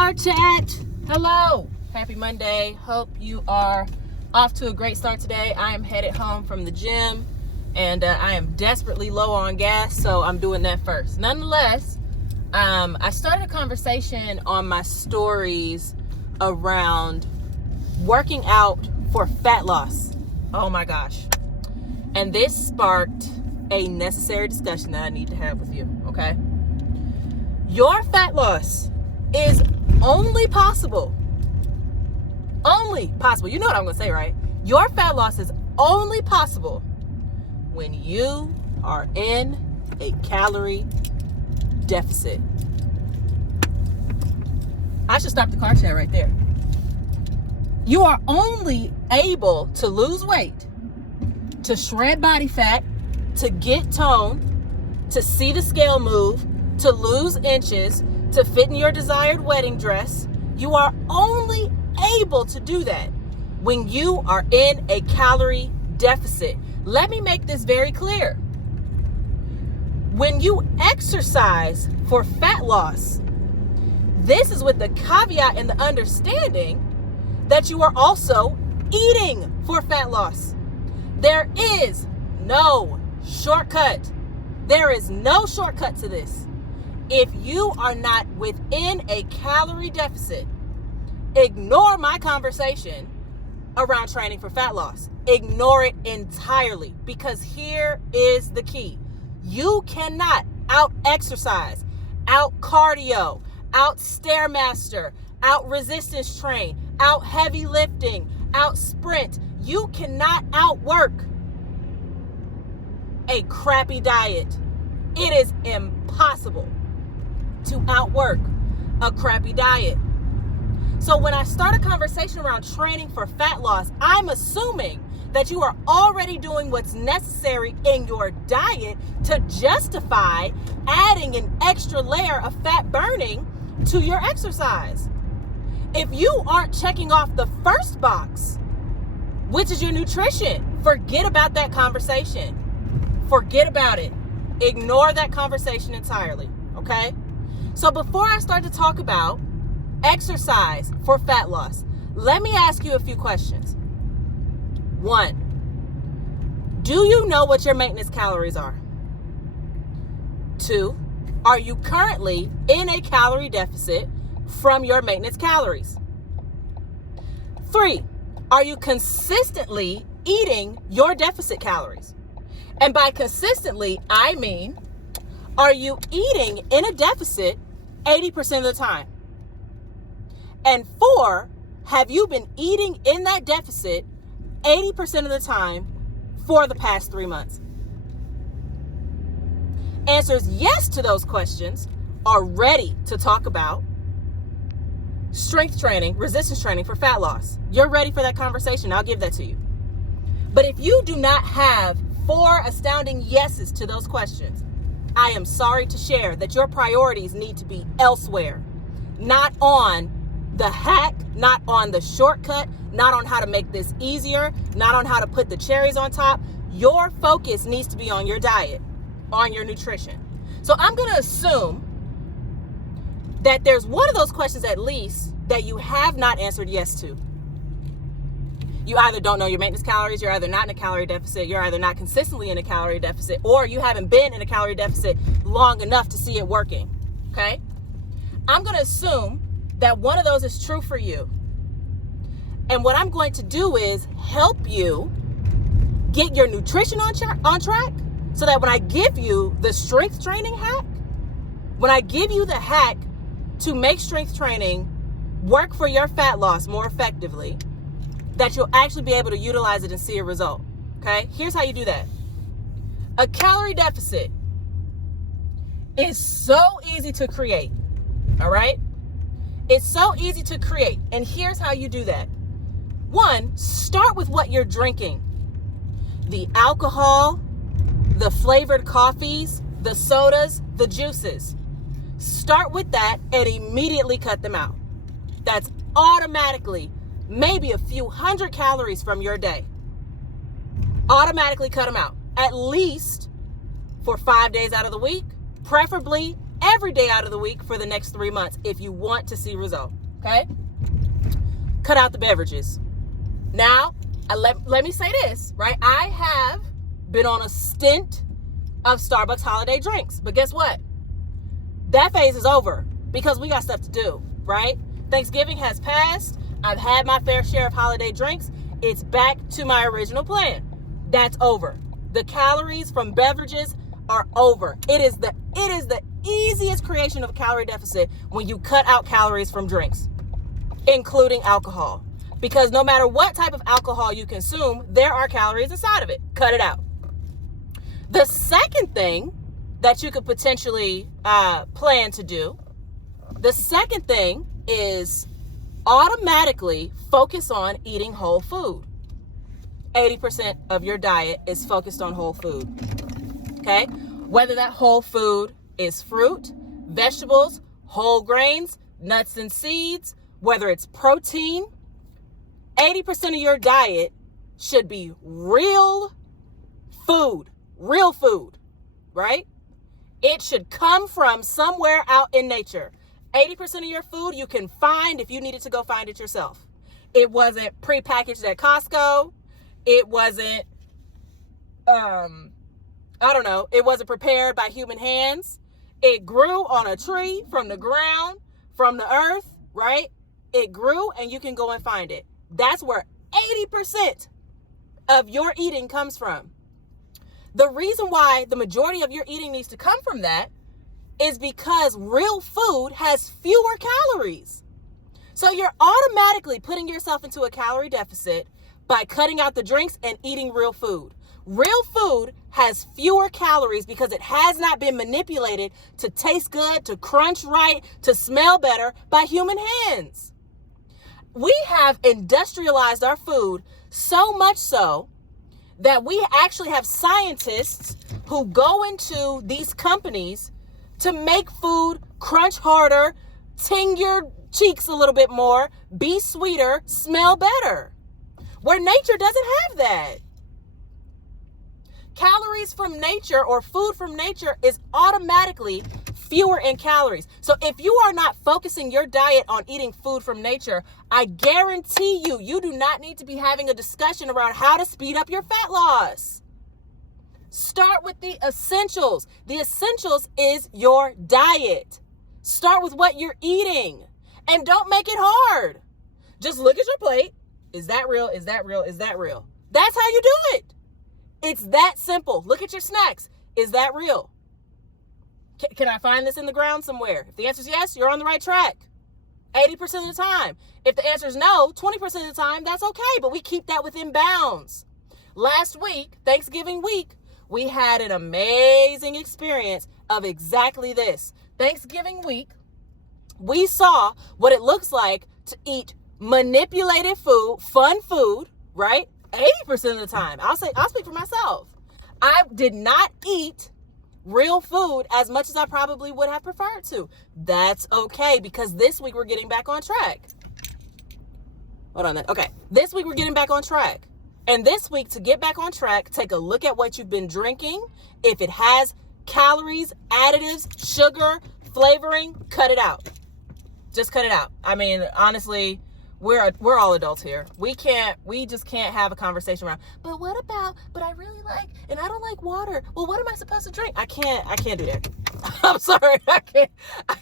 Car Chat. Hello. Happy Monday. Hope you are off to a great start today. I am headed home from the gym and I am desperately low on gas, so I'm doing that first. Nonetheless, I started a conversation on my stories around working out for fat loss. Oh my gosh. And this sparked a necessary discussion that I need to have with you, okay? Your fat loss is only possible. You know what I'm going to say, right? Your fat loss is only possible when you are in a calorie deficit. I should stop the car chat right there. You are only able to lose weight, to shred body fat, to get toned, to see the scale move, to lose inches, to fit in your desired wedding dress. You are only able to do that when you are in a calorie deficit. Let me make this very clear. When you exercise for fat loss, this is with the caveat and the understanding that you are also eating for fat loss. There is no shortcut. There is no shortcut to this. If you are not within a calorie deficit, ignore my conversation around training for fat loss. Ignore it entirely, because here is the key. You cannot out-exercise, out-cardio, out-stairmaster, out-resistance train, out-heavy lifting, out-sprint. You cannot outwork a crappy diet. It is impossible to outwork a crappy diet. So when I start a conversation around training for fat loss, I'm assuming that you are already doing what's necessary in your diet to justify adding an extra layer of fat burning to your exercise. If you aren't checking off the first box, which is your nutrition, forget about that conversation. Forget about it. Ignore that conversation entirely, okay? So before I start to talk about exercise for fat loss, let me ask you a few questions. 1, do you know what your maintenance calories are? 2, are you currently in a calorie deficit from your maintenance calories? 3, are you consistently eating your deficit calories? And by consistently, I mean, are you eating in a deficit 80% of the time? And 4, have you been eating in that deficit 80% of the time for the past 3 months? Answers yes to those questions are ready to talk about strength training, resistance training for fat loss. You're ready for that conversation. I'll give that to you. But if you do not have 4 astounding yeses to those questions, I am sorry to share that your priorities need to be elsewhere. Not on the hack, not on the shortcut, not on how to make this easier, not on how to put the cherries on top. Your focus needs to be on your diet, on your nutrition. So I'm going to assume that there's one of those questions at least that you have not answered yes to. You either don't know your maintenance calories, you're either not in a calorie deficit, you're either not consistently in a calorie deficit, or you haven't been in a calorie deficit long enough to see it working, okay? I'm going to assume that one of those is true for you. And what I'm going to do is help you get your nutrition on track so that when I give you the strength training hack, when I give you the hack to make strength training work for your fat loss more effectively, that you'll actually be able to utilize it and see a result, okay? Here's how you do that. A calorie deficit is so easy to create, all right? It's so easy to create, and here's how you do that. 1, start with what you're drinking. The alcohol, the flavored coffees, the sodas, the juices. Start with that and immediately cut them out. That's automatically maybe a few hundred calories from your day. Automatically cut them out, at least for 5 days out of the week, preferably every day out of the week for the next 3 months if you want to see results. Okay? Cut out the beverages. Now, let me say this, right? I have been on a stint of Starbucks holiday drinks, but guess what? That phase is over because we got stuff to do, right? Thanksgiving has passed. I've had my fair share of holiday drinks. It's back to my original plan. That's over. The calories from beverages are over. It is the easiest creation of a calorie deficit when you cut out calories from drinks, including alcohol. Because no matter what type of alcohol you consume, there are calories inside of it. Cut it out. The second thing that you could potentially plan to do, the second thing is automatically focus on eating whole food. 80% of your diet is focused on whole food. Okay? Whether that whole food is fruit, vegetables, whole grains, nuts and seeds, whether it's protein, 80% of your diet should be real food, right? It should come from somewhere out in nature. 80% of your food you can find if you needed to go find it yourself. It wasn't prepackaged at Costco. It wasn't, it wasn't prepared by human hands. It grew on a tree from the ground, from the earth, right? It grew and you can go and find it. That's where 80% of your eating comes from. The reason why the majority of your eating needs to come from that is because real food has fewer calories. So you're automatically putting yourself into a calorie deficit by cutting out the drinks and eating real food. Real food has fewer calories because it has not been manipulated to taste good, to crunch right, to smell better by human hands. We have industrialized our food so much so that we actually have scientists who go into these companies to make food crunch harder, ting your cheeks a little bit more, be sweeter, smell better, where nature doesn't have that. Calories from nature or food from nature is automatically fewer in calories. So if you are not focusing your diet on eating food from nature, I guarantee you do not need to be having a discussion around how to speed up your fat loss. Start with the essentials. The essentials is your diet. Start with what you're eating and don't make it hard. Just look at your plate. Is that real? Is that real? Is that real? That's how you do it. It's that simple. Look at your snacks. Is that real? Can I find this in the ground somewhere? If the answer is yes, you're on the right track. 80% of the time. If the answer is no, 20% of the time, that's okay. But we keep that within bounds. Last week, Thanksgiving week, we had an amazing experience of exactly this. Thanksgiving week, we saw what it looks like to eat manipulated food, fun food, right? 80% of the time. I'll speak for myself. I did not eat real food as much as I probably would have preferred to. That's okay, because this week we're getting back on track. Hold on. Okay. This week we're getting back on track. And this week, to get back on track, take a look at what you've been drinking. If it has calories, additives, sugar, flavoring, cut it out. Just cut it out. I mean, honestly, we're all adults here. We just can't have a conversation around, but I really like, and I don't like water. Well, what am I supposed to drink? I can't do that. I'm sorry. I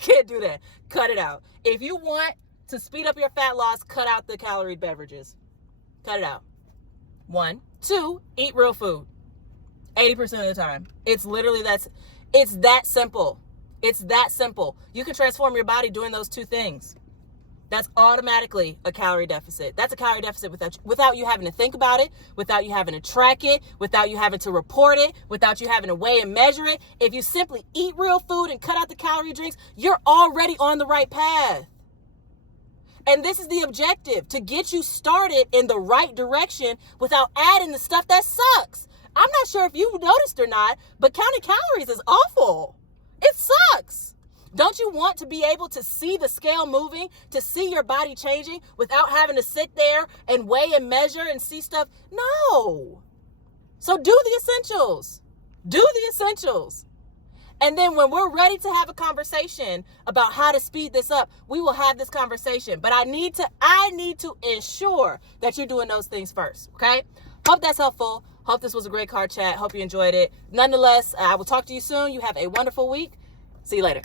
can't do that. Cut it out. If you want to speed up your fat loss, cut out the calorie beverages. Cut it out. 1, 2, eat real food. 80% of the time. It's that simple. It's that simple. You can transform your body doing those two things. That's automatically a calorie deficit. That's a calorie deficit without you having to think about it, without you having to track it, without you having to report it, without you having to weigh and measure it. If you simply eat real food and cut out the calorie drinks, you're already on the right path. And this is the objective, to get you started in the right direction without adding the stuff that sucks. I'm not sure if you've noticed or not, but counting calories is awful. It sucks. Don't you want to be able to see the scale moving, to see your body changing without having to sit there and weigh and measure and see stuff? No. So do the essentials. Do the essentials. And then when we're ready to have a conversation about how to speed this up, we will have this conversation. But I need to ensure that you're doing those things first. Okay? Hope that's helpful. Hope this was a great card chat. Hope you enjoyed it. Nonetheless, I will talk to you soon. You have a wonderful week. See you later.